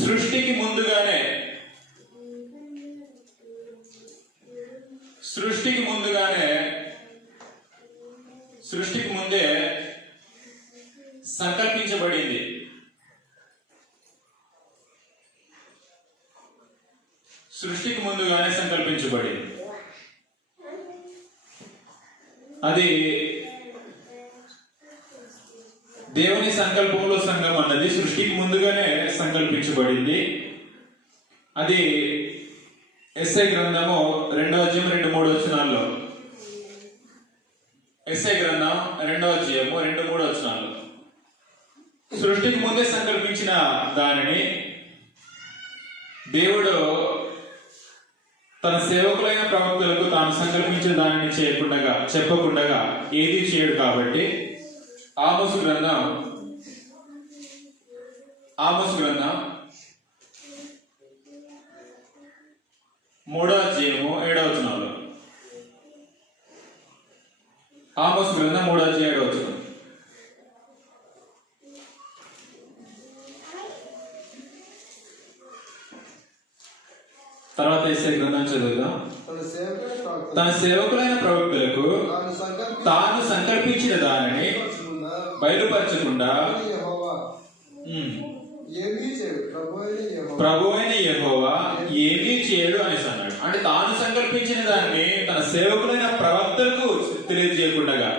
సృష్టికి ముందే సంకల్పించబడింది. సృష్టికి ముందుగానే సంకల్పించబడింది. అది దేవుని సంకల్పంలో సంఘం అన్నది సృష్టికి ముందుగానే సంకల్పించబడింది. అది ఎస్ఐ గ్రంథము 2వ అధ్యాయం 2-3 వచనాల్లో, ఎస్ఐ గ్రంథం 2వ అధ్యాయము 2-3 వచనాల్లో సృష్టికి ముందే సంకల్పించిన దానిని దేవుడు తన సేవకులైన ప్రవక్తలకు తాను సంకల్పించిన దానిని చెప్పకుండా ఏది చేయడు. కాబట్టి ఆమోసు గ్రంథం 3వ అధ్యాయము 7వ వచనంలో, ఆమోసు గ్రంథం 3వ అధ్యాయం 7వ వచనం. తర్వాత ఎస్ఐ గ్రంథం చదువుదాం. తన సేవకులైన ప్రవక్తలకు తాను సంకల్పించిన దానిని బయలుపరచకుండా ప్రభువైన యెహోవా ఏమీ చేయడు అనేసి అన్నాడు. అంటే తాను సంకల్పించిన దాన్ని తన సేవకులైన ప్రవక్తలకు తెలియజేయకుండా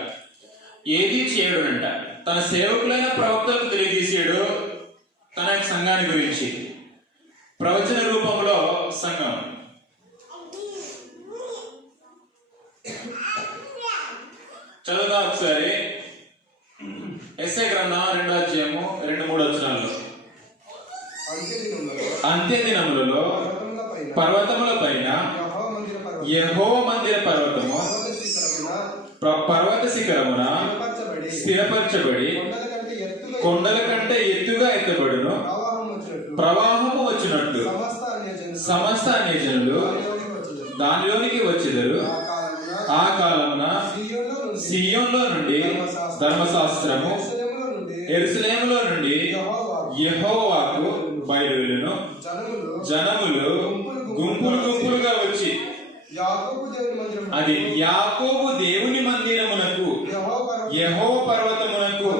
ఏది చేయడు అంట. తన సేవకులైన ప్రవక్తలకు తెలియజేసాడు తన సంఘాన్ని గురించి ప్రవచన రూపంలో సంఘం. చదువుదా ఒకసారి. ఎస్ఐ గ్రంథం 2వ అధ్యాయము 2-3 వచనాల్లో, అంత్య దినములలో పర్వతముల పైన యెహోవా మందిర పర్వతము పర్వత శిఖరమున స్థిరపరచబడి కొండల కంటే ఎత్తుగా ఎత్తబడును. ప్రవాహము వచ్చినట్లు సమస్త అన్యజనులు దానిలోనికి వచ్చెదరు. ఆ కాలమున సీయోనులో నుండి ధర్మశాస్త్రము, యెరూషలేములో నుండి యెహోవాకు బయలువెళ్ళును. జనములు గుంపులుగా వచ్చి అది యాకోబు దేవుని మందిరమునకు యెహోవా పర్వతమునకు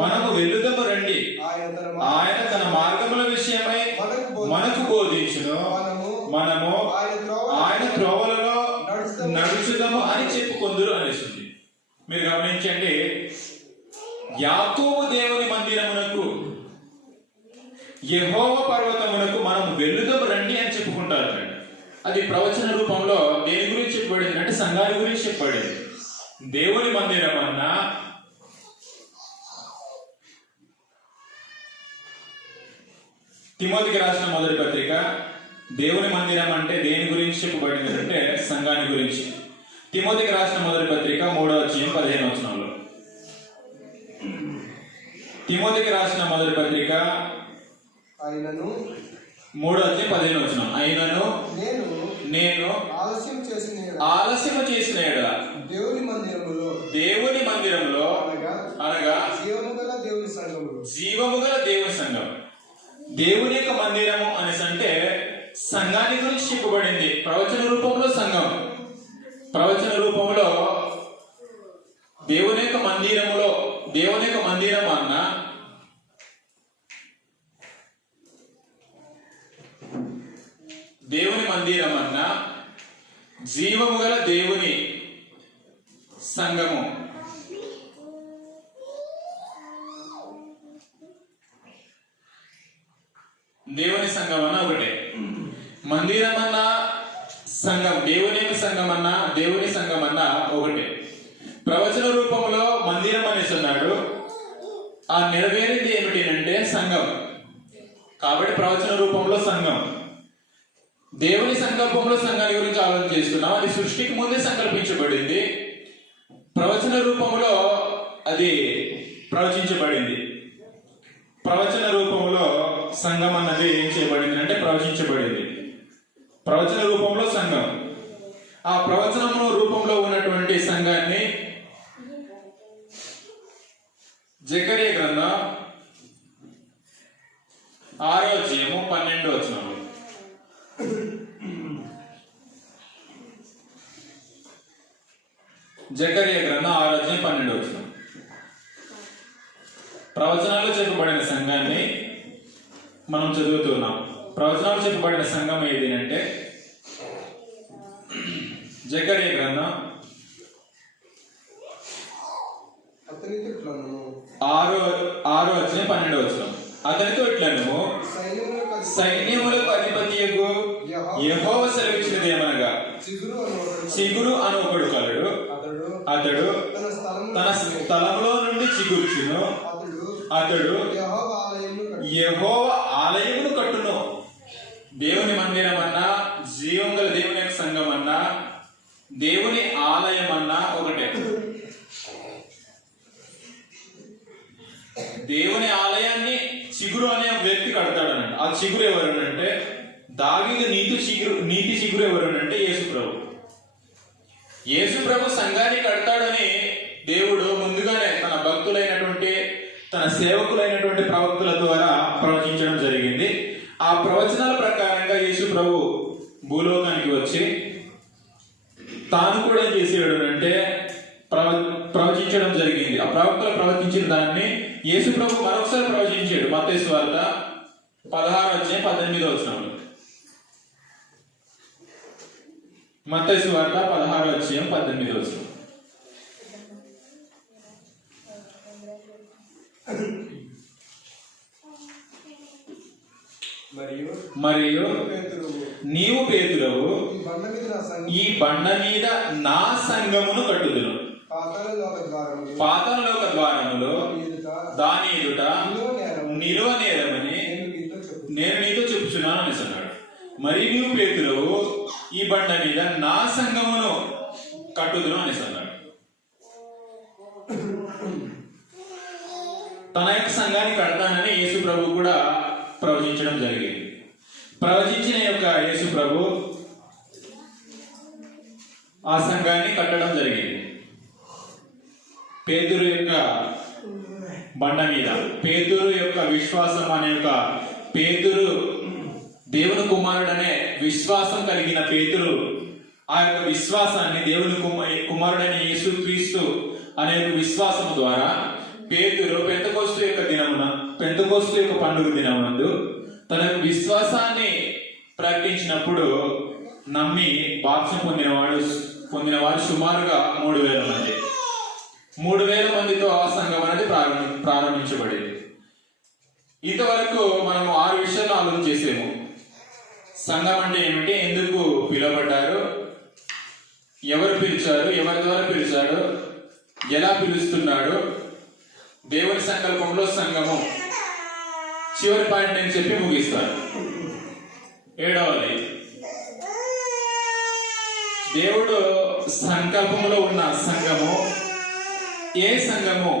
మనము వెళ్ళుదము రండి. ఆయన తన మార్గముల విషయమై మనకు బోధించును. మనము ఆయన త్రోవలలో నడుచుదము అని చెప్పుకొందురు అనేసింది. మీరు గమనించండి, యాకోబు దేవుని మందిరమునకు యెహోవా పర్వతమునకు మనం వెళ్ళుదము రండి అని చెప్పుకుంటారు. అది ప్రవచన రూపంలో దేని గురించి చెప్పబడింది అంటే సంఘాన్ని గురించి చెప్పబడింది. దేవుని మందిరం అన్నా తిమోతికి రాసిన మొదటి పత్రిక దేవుని మందిరం అంటే దేని గురించి చెప్పబడింది అంటే సంఘాన్ని గురించి. తిమోతికి రాసిన మొదటి పత్రిక 3వ అధ్యాయం 15వ వచనంలో, తిమోతికి రాసిన మొదటి పత్రిక 3:15 అయినను నేను ఆలస్యము చేసిన యెడల దేవుని మందిరములో అనగా జీవము గల దేవుని సంఘం. దేవుని యొక్క మందిరము అనేసి అంటే సంఘాన్ని గురించి చెప్పబడింది. ప్రవచన రూపంలో సంఘం, ప్రవచన రూపంలో దేవుని యొక్క మందిరములో, దేవుని యొక్క మందిరం అన్న దేవుని మందిరం అన్న జీవము గల దేవుని సంఘము. దేవుని సంఘం అన్న ఒకటే, మందిరం అన్న సంఘం, దేవుని యొక్క సంఘం అన్న దేవుని సంఘం అన్న ఒకటే. ప్రవచన రూపంలో మందిరం అనేసి అన్నాడు. ఆ నెరవేరింది ఏమిటి అంటే సంఘం. కాబట్టి ప్రవచన రూపంలో సంఘం, దేవుని సంకల్పంలో సంఘాన్ని గురించి ఆలోచన చేస్తున్నాం. అది సృష్టికి ముందే సంకల్పించబడింది, ప్రవచన రూపంలో అది ప్రవచించబడింది. ప్రవచన రూపంలో సంఘం అన్నది ఏం చేయబడింది అంటే ప్రవచించబడింది. ప్రవచన రూపంలో సంఘం, ఆ ప్రవచనము రూపంలో ఉన్నటువంటి సంఘాన్ని జకరియా గ్రంథం 6:12 జకరియా గ్రంథం 6:12 ప్రవచనాలు చెప్పబడిన సంఘాన్ని మనం చదువుతున్నాం. ప్రవచనాలు చెప్పబడిన సంఘం ఏది అంటే జకరియా గ్రంథం 6:12 అతనితో ఇట్లను సైన్యములకు అధిపతియగు యెహోవా సెలవిచ్చినది ఏమనగా, చిగురు అను ఒకడు కలడు, అతడు తన స్థలంలో నుండి చిగుర్చును, అతడు యెహోవా ఆలయమును కట్టును. దేవుని మందిరం అన్నా, జీవం గల దేవుని యొక్క సంఘం అన్నా, దేవుని ఆలయం అన్నా ఒకటే. దేవుని ఆలయాన్ని చిగురు అనే వ్యక్తి కడతాడనంట. ఆ చిగురు ఎవరనంటే దావీదు నీతి చిగురు ఎవరనంటే యేసుప్రభు. యేసుప్రభు సంఘాన్ని కడతాడని దేవుడు ముందుగానే తన భక్తులైనటువంటి, తన సేవకులైనటువంటి ప్రవక్తల ద్వారా ప్రవచించడం జరిగింది. ఆ ప్రవచనాల ప్రకారంగా యేసుప్రభు భూలోకానికి వచ్చి తాను కూడా ఏం చేసేవాడు అంటే ప్రవచించడం జరిగింది. ఆ ప్రవక్తలు ప్రవచించిన దాన్ని యేసుప్రభు మరొకసారి ప్రవచించాడు. మత్తయి సువార్త 16:18 మత్తయి సువార్త 16:18 మరియు నీవు పేతురవు, ఈ బండ మీద నా సంఘమును కట్టుదును, పాతాళలోక ద్వారములో దాని ఎదుట నిలువ నేరమని నేను నీతో చెప్పుచున్నాను అనేసి అన్నాడు. మరి నీవు పేతురవు, ఈ బండ మీద నా సంఘమును కట్టుదును అనేసి అన్నాడు. తన యొక్క సంఘాన్ని కడతానని యేసు ప్రభు కూడా ప్రవచించడం జరిగింది. ప్రవచించిన యొక్క యేసు ప్రభు ఆ సంఘాన్ని కట్టడం జరిగింది. పేతురు యొక్క బండ మీద, పేతురు యొక్క విశ్వాసం అనే యొక్క, పేతురు దేవుని కుమారుడు అనే విశ్వాసం కలిగిన పేతురు ఆ యొక్క విశ్వాసాన్ని దేవుని కుమారుడైన యేసుక్రీస్తు అనే విశ్వాసం ద్వారా పేతురు పెంతెకోస్తు యొక్క దినమున, పెంతెకోస్తు యొక్క పండుగ దినమునందు తన విశ్వాసాన్ని ప్రకటించినప్పుడు నమ్మి బాప్తిసం పొందిన వారు సుమారుగా 3,000 మంది. 3,000 మందితో ఆ సంఘం అనేది ప్రారంభించబడింది. ఇంతవరకు మనం 6 విషయాలు ఆలోచన చేసాము. సంఘం అంటే ఏమిటి, ఎందుకు పిలువబడ్డారు, ఎవరు పిలిచారు, ఎవరి ద్వారా పిలిచాడు, ఎలా పిలుస్తున్నాడు, దేవుని సంకల్పంలో సంఘము. చివరి పాయింట్ నేను చెప్పి ముగిస్తాను. 7వది, దేవుడు సంకల్పంలో ఉన్న సంఘము. ఏ సంఘము?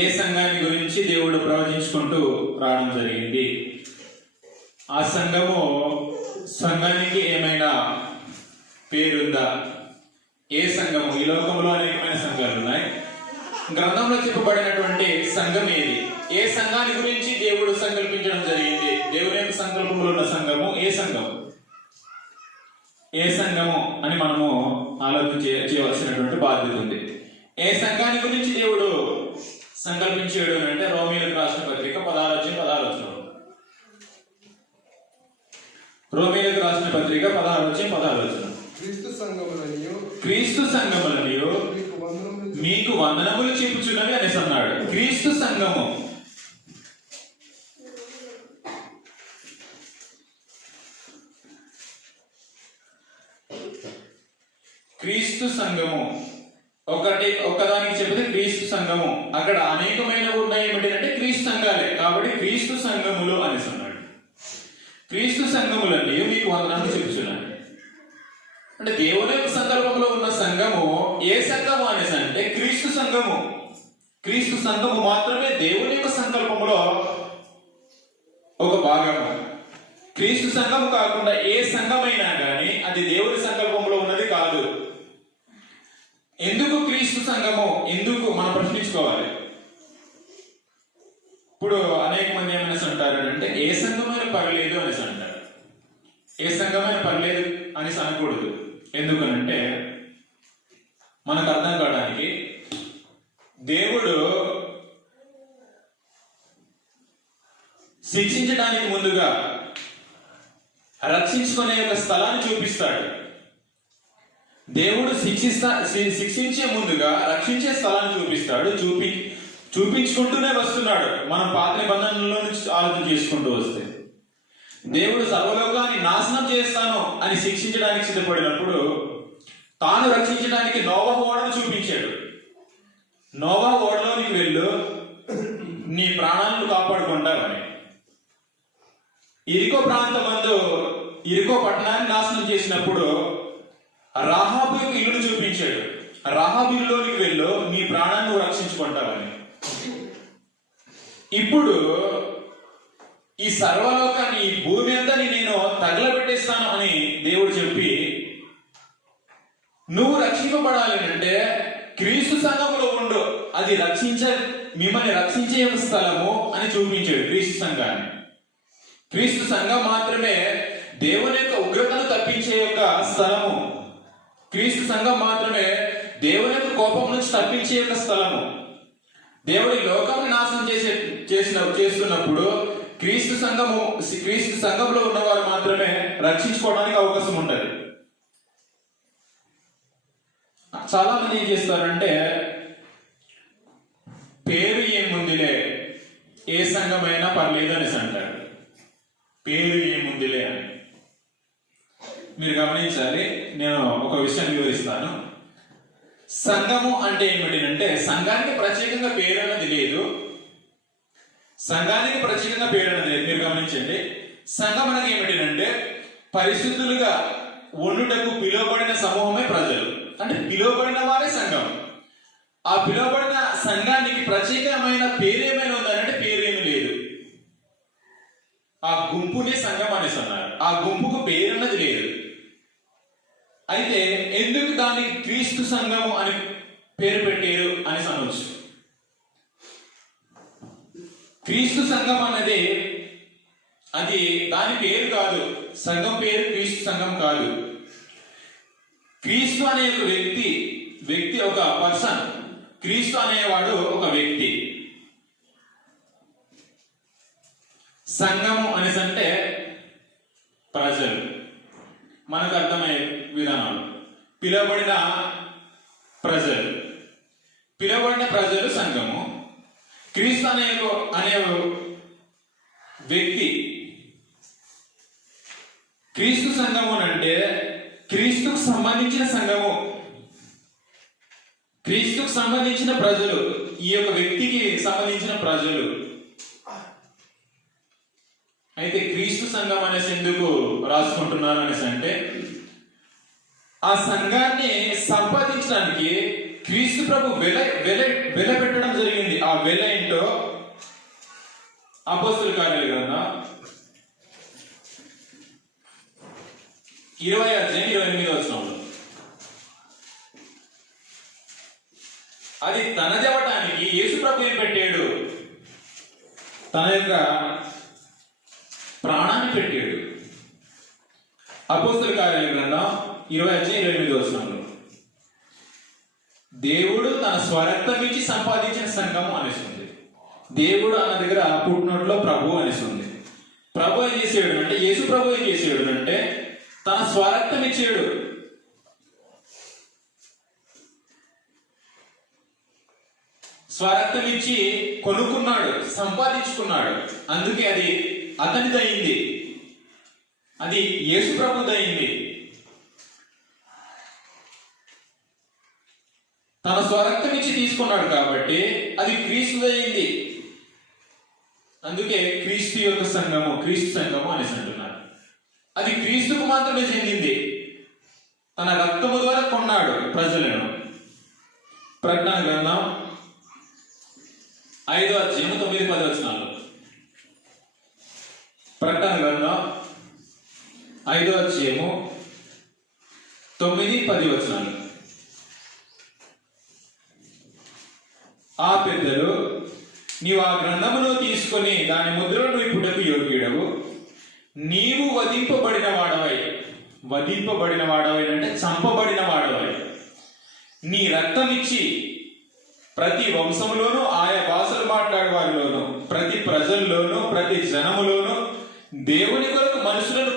ఏ సంఘాన్ని గురించి దేవుడు ప్రవచించుకుంటూ రావడం జరిగింది. ఆ సంఘానికి ఏమైనా పేరుందా? ఏ సంఘము? ఈ లోకంలో అనేకమైన సంఘాలు ఉన్నాయి. గ్రంథంలో చెప్పబడినటువంటి సంఘం ఏది? ఏ సంఘాన్ని గురించి దేవుడు సంకల్పించడం జరిగింది? దేవుని యొక్క సంకల్పంలో ఉన్న సంఘము ఏ సంఘం? ఏ సంఘము అని మనము ఆలోచన చేయవలసినటువంటి బాధ్యత ఉంది. ఏ సంఘాన్ని గురించి దేవుడు సంకల్పించాడు అంటే రోమీయులకు రాసిన పత్రిక 16 రోమీయులకు రాసిన పత్రిక 16 క్రీస్తు సంఘములనియు మీకు వందనములు చెప్పుచున్నవి అనేసి అన్నాడు. క్రీస్తు సంఘము ఒకదానికి చెబితే క్రీస్తు సంఘము, అక్కడ అనేకమైన ఉన్నాయి. ఏమిటంటే క్రీస్తు సంఘాలే, కాబట్టి క్రీస్తు సంఘములు అనేసి అన్నాడు. క్రీస్తు సంఘములన్నీ మీకు వందనములు చెప్పుచున్నాను అంటే దేవుని యొక్క సంకల్పంలో ఉన్న సంఘము ఏ సంఘము అనేసి అంటే క్రీస్తు సంఘము. క్రీస్తు సంఘము మాత్రమే దేవుని యొక్క సంకల్పంలో ఒక భాగము. క్రీస్తు సంఘము కాకుండా ఏ సంఘమైనా కానీ అది దేవుని సంకల్పంలో ఉన్నది కాదు. ఎందుకు క్రీస్తు సంఘము? ఎందుకు మనం ప్రశ్నించుకోవాలి. ఇప్పుడు అనేక మంది ఏమనేసి అంటారు అంటే ఏ సంఘమైన పర్లేదు అనేసి అంటారు. ఏ సంఘమైన పర్లేదు అనేసి అనకూడదు. ఎందుకనంటే మనకు అర్థం కావడానికి దేవుడు శిక్షించడానికి ముందుగా రక్షించుకునే ఒక స్థలాన్ని చూపిస్తాడు. దేవుడు శిక్షించే ముందుగా రక్షించే స్థలాన్ని చూపిస్తాడు. చూపించుకుంటూనే వస్తున్నాడు. మనం పాత నిబంధనలో నుంచి ఆలోచన చేసుకుంటూ వస్తే దేవుడు సర్వలోకాన్ని నాశనం చేస్తాను అని శిక్షించడానికి సిద్ధపడినప్పుడు తాను రక్షించడానికి నోవహు ఓడను చూపించాడు. నోవహు ఓడలోనికి వెళ్ళు, నీ ప్రాణాలను కాపాడుకుంటావని. ఇరికో ప్రాంతమందు ఇరికో పట్టణాన్ని నాశనం చేసినప్పుడు రాహాబు యొక్క ఇల్లును చూపించాడు. రాహాబు ఇల్లులోనికి వెళ్ళు, నీ ప్రాణాన్ని నువ్వు రక్షించుకుంటావని. ఇప్పుడు ఈ సర్వలోకాన్ని, ఈ భూమి అంతా నేను తగలబెట్టేస్తాను అని దేవుడు చెప్పి నువ్వు రక్షింపబడాలి అంటే క్రీస్తు సంఘములో ఉండు, అది మిమ్మల్ని రక్షించే ఒక స్థలము అని చూపించాడు. క్రీస్తు సంఘాన్ని, క్రీస్తు సంఘం మాత్రమే దేవుని యొక్క ఉగ్రతను తప్పించే యొక్క స్థలము. క్రీస్తు సంఘం మాత్రమే దేవుని యొక్క కోపం నుంచి తప్పించే యొక్క స్థలము. దేవుడి లోకాన్ని నాశనం చేస్తున్నప్పుడు క్రీస్తు సంఘంలో ఉన్నవారు మాత్రమే రక్షించుకోవడానికి అవకాశం ఉంటుంది. చాలా మంది ఏం చేస్తారంటే పేరు ఏముందిలే, ఏ సంఘమైనా పర్లేదు అనేసి అంటారు. పేరు ఏముందిలే అని మీరు గమనించాలి. నేను ఒక విషయాన్ని వివరిస్తాను. సంఘము అంటే ఏమిటంటే సంఘానికి ప్రత్యేకంగా పేరు అనేది లేదు. సంఘానికి ప్రత్యేకంగా పేరు అనేది లేదు. మీరు గమనించండి. సంఘం అనేది ఏమిటంటే పరిశుద్ధులుగా ఉండుటకు పిలువబడిన సమూహమే ప్రజలు. అంటే పిలువబడిన వారే సంఘం. ఆ పిలువబడిన సంఘానికి ప్రత్యేకమైన పేరు ఏమైనా ఉందంటే పేరు ఏమి లేదు. ఆ గుంపునే సంఘం అనేసి అన్నారు. ఆ గుంపుకు పేరు అన్నది లేదు. అయితే ఎందుకు దానికి క్రీస్తు సంఘము అని పేరు పెట్టారు అనేసి అనవచ్చు. క్రీస్తు సంఘం అనేది అది దాని పేరు కాదు. సంఘం పేరు క్రీస్తు సంఘం కాదు. క్రీస్తు అనే ఒక వ్యక్తి ఒక పర్సన్. క్రీస్తు అనేవాడు ఒక వ్యక్తి. సంఘము అనేసి అంటే ప్రజలు. మనకు అర్థమయ్యే విధానాలు. పిలువబడిన ప్రజలు సంఘము. క్రీస్తు అనే వ్యక్తి. క్రీస్తు సంఘము అంటే క్రీస్తుకు సంబంధించిన సంఘము, క్రీస్తుకు సంబంధించిన ప్రజలు, ఈ యొక్క వ్యక్తికి సంబంధించిన ప్రజలు. అయితే క్రీస్తు సంఘం అనేసి ఎందుకు రాసుకుంటున్నారు అనేసి అంటే ఆ సంఘాన్ని సంపాదించడానికి క్రీస్తు ప్రభు వెల పెట్టడం జరిగింది. ఆ వెల ఏంటో అపోస్తలుల కార్యాల గ్రంథం 20:28 అది తనదవటానికి యేసు ప్రభు ఏం పెట్టాడు? తన యొక్క ప్రాణాన్ని పెట్టాడు. అపోస్తలుల కార్యాల గ్రంథం 20:28 దేవుడు తన స్వరక్తం ఇచ్చి సంపాదించిన సంఘము అనేసింది. దేవుడు అన్న దగ్గర పుట్టినట్లో ప్రభు అనేసింది. ప్రభు ఏం చేసాడు అంటే, యేసు ప్రభు ఏం చేసాడు అంటే తన స్వరక్తం ఇచ్చాడు. స్వరక్తం ఇచ్చి కొనుక్కున్నాడు, సంపాదించుకున్నాడు. అందుకే అది అతనిదయింది, అది యేసు ప్రభుదయింది. తన స్వరక్తం ఇచ్చి తీసుకున్నాడు కాబట్టి అది క్రీస్తుదయింది. అందుకే క్రీస్తు యొక్క సంఘము, క్రీస్తు సంఘము అనేసి అంటున్నారు. అది క్రీస్తుకు మాత్రమే చెందింది. తన రక్తము ద్వారా కొన్నాడు ప్రజలను. ప్రకటన గ్రంథం 5:9-10 ప్రకటన గ్రంథం 5:9-10 ఆ పెద్దలు, నీవు ఆ గ్రంథమును తీసుకొని దాని ముద్రను ఇప్పుడకు యోగ్యుడవు, నీవు వధింపబడిన వాడవై అంటే చంపబడిన వాడవై, నీ రక్తం ఇచ్చి ప్రతి వంశంలోనూ, ఆయా భాషలు మాట్లాడే వారిలోను, ప్రతి ప్రజల్లోనూ, ప్రతి జనములోనూ దేవుని కొరకు మనుషులను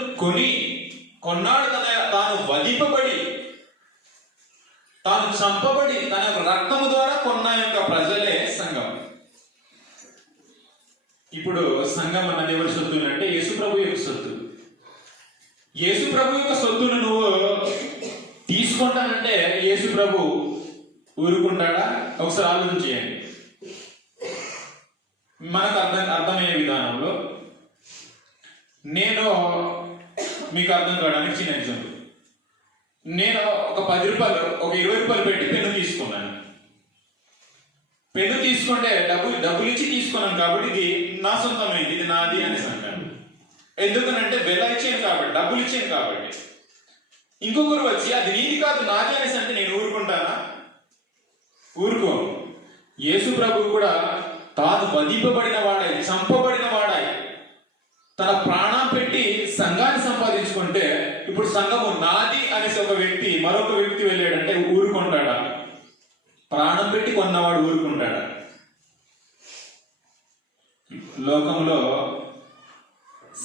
కొన్నాడు. తాను వధింపబడి, తాను చంపబడి, తన రక్తము ద్వారా కొన్న యొక్క ప్రజలే సంఘం. ఇప్పుడు సంఘం అన్నది ఎవరి సొత్తు అంటే యేసు ప్రభు యొక్క సొత్తు. యేసు ప్రభు యొక్క సొత్తును నువ్వు తీసుకుంటానంటే యేసు ప్రభు ఊరుకుంటాడా? ఒకసారి ఆలోచన చేయండి. మనకు అర్థమయ్యే విధానంలో నేను మీకు అర్థం కావడానికి చిన్న ఎగ్జాంపుల్. నేను ఒక 10 రూపాయలు, ఒక 20 రూపాయలు పెట్టి పెన్ను తీసుకున్నాను. పెన్ను తీసుకుంటే డబ్బులు ఇచ్చి తీసుకున్నాను కాబట్టి ఇది నా సొంతమైంది, ఇది నాది అనేసి అంటాను. ఎందుకనంటే వెల ఇచ్చాను కాబట్టి, డబ్బులు ఇచ్చాను కాబట్టి. ఇంకొకరు వచ్చి అది నీది కాదు నాది అనేసి అంటే నేను ఊరుకుంటానా? ఊరుకో. యేసు ప్రభు కూడా తాను వధింపబడిన వాడై, చంపబడిన వాడై, తన ప్రాణం పెట్టి సంఘాన్ని సంపాదించుకుంటే ఇప్పుడు సంఘము నాది అనేసి ఒక వ్యక్తి, మరొక వ్యక్తి వెళ్ళాడంటే ఊరుకుంటాడా? ప్రాణం పెట్టి కొన్నవాడు ఊరుకుంటాడా? లోకంలో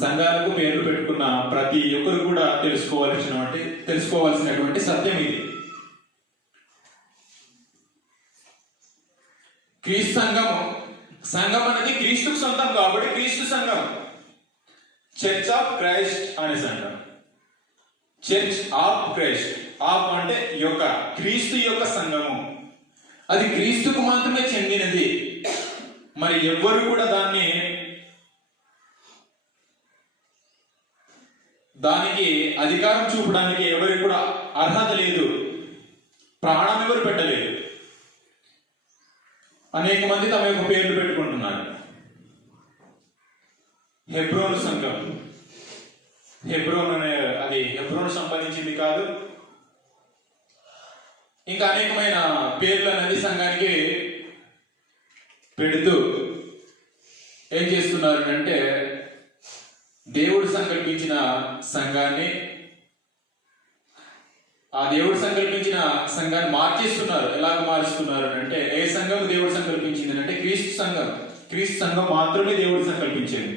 సంఘాలకు పేర్లు పెట్టుకున్న ప్రతి ఒక్కరు కూడా తెలుసుకోవాల్సినటువంటి సత్యం ఇది. క్రీస్తు సంఘం అనేది క్రీస్తుకు సొంతం కాబట్టి క్రీస్తు సంఘం. చర్చ్ ఆఫ్ క్రైస్ట్ అనేసి అంటాం. చర్చ్ ఆఫ్ క్రైస్ట్, ఆఫ్ అంటే యొక్క, క్రీస్తు యొక్క సంఘము. అది క్రీస్తుకు మాత్రమే చెందినది. మరి ఎవ్వరు కూడా దానికి అధికారం చూపడానికి ఎవరికి కూడా అర్హత లేదు. ప్రాణం ఎవరు పెట్టలేదు. అనేక మంది తమ యొక్క పేర్లు పెట్టుకుంటున్నారు. హెబ్రోను సంఘం, అది హెబ్రోను సంబంధించింది కాదు. ఇంకా అనేకమైన పేర్లు అనేది సంఘానికి పెడుతూ ఏం చేస్తున్నారు అంటే దేవుడు సంకల్పించిన సంఘాన్ని, ఆ దేవుడు సంకల్పించిన సంఘాన్ని మార్చేస్తున్నారు. ఎలాగ మారుస్తున్నారు అంటే, ఏ సంఘం దేవుడు సంకల్పించింది అంటే క్రీస్తు సంఘం. క్రీస్తు సంఘం మాత్రమే దేవుడు సంకల్పించింది.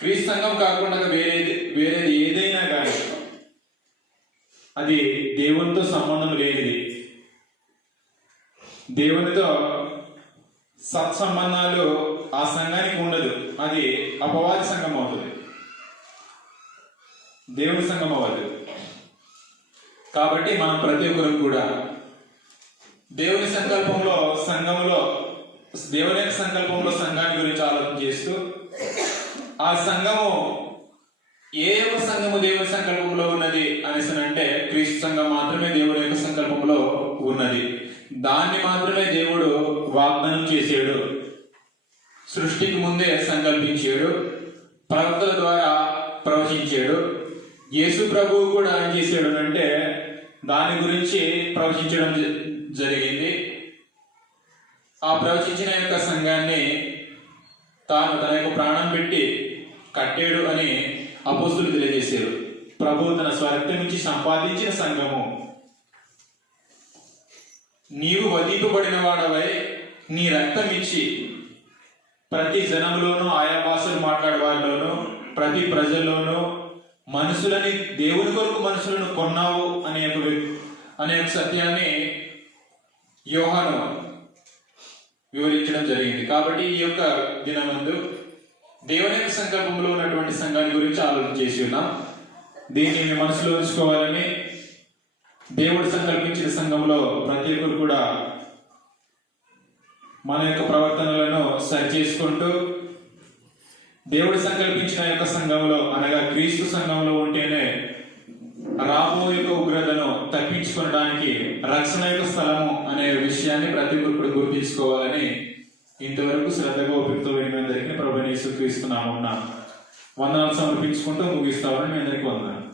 క్రీస్తు సంఘం కాకుండా వేరేది ఏదైనా కానీ అది దేవునితో సంబంధం లేనిది, దేవునితో సత్సంబంధాలు ఆ సంఘానికి ఉండదు. అది అపవాది సంఘం అవుతుంది, దేవుని సంఘం అవ్వదు. కాబట్టి మనం ప్రతి ఒక్కరు కూడా దేవుని సంకల్పంలో సంఘాన్ని గురించి ఆలోచన చేస్తూ, ఆ సంఘము ఏ యొక్క సంఘము దేవుని సంకల్పంలో ఉన్నది అనేసి అంటే క్రీస్తు సంఘం మాత్రమే దేవుని యొక్క సంకల్పంలో ఉన్నది. దాన్ని మాత్రమే దేవుడు వాగ్దానం చేశాడు. సృష్టికి ముందే సంకల్పించాడు, ప్రవక్తల ద్వారా ప్రవచించాడు. యేసు ప్రభువు కూడా ఏం చేశాడు అంటే దాని గురించి ప్రవచించడం జరిగింది. ఆ ప్రవచించిన యొక్క సంఘాన్ని తాను తన యొక్క ప్రాణం పెట్టి కట్టాడు అని అపోస్తులు తెలియజేశారు. ప్రభువు తన స్వరక్తం నుంచి సంపాదించిన సంఘము. నీవు వధింపబడిన వాడవై నీ రక్తం ఇచ్చి ప్రతి జనంలోనూ, ఆయా భాషలు మాట్లాడే వారిలోనూ, ప్రతి ప్రజల్లోనూ మనుషులని, దేవుని కొరకు మనుషులను కొన్నావు అనే ఒక సత్యాన్ని యోహాను వివరించడం జరిగింది. కాబట్టి ఈ యొక్క దినమందు దేవుని యొక్క సంకల్పంలో ఉన్నటువంటి సంఘాన్ని గురించి ఆలోచన చేసి ఉన్నాం. దీన్ని మీ మనసులో ఉంచుకోవాలని, దేవుడు సంకల్పించిన సంఘంలో ప్రతి ఒక్కరు కూడా మన యొక్క ప్రవర్తనలను సరి చేసుకుంటూ దేవుడు సంకల్పించిన యొక్క సంఘంలో అనగా క్రీస్తు సంఘంలో ఉంటేనే రాబోయే యొక్క ఉగ్రతను తప్పించుకోవడానికి రక్షణ యొక్క స్థలము అనే విషయాన్ని ప్రతి ఒక్కరు గుర్తించుకోవాలని ఇంతవరకు శ్రద్ధగా ఓపికతో విని అందరికీ ప్రభువైన యేసుక్రీస్తు నామమున వందనాలు సమర్పించుకుంటూ ముగిస్తామని మీ అందరికీ వందనాలు.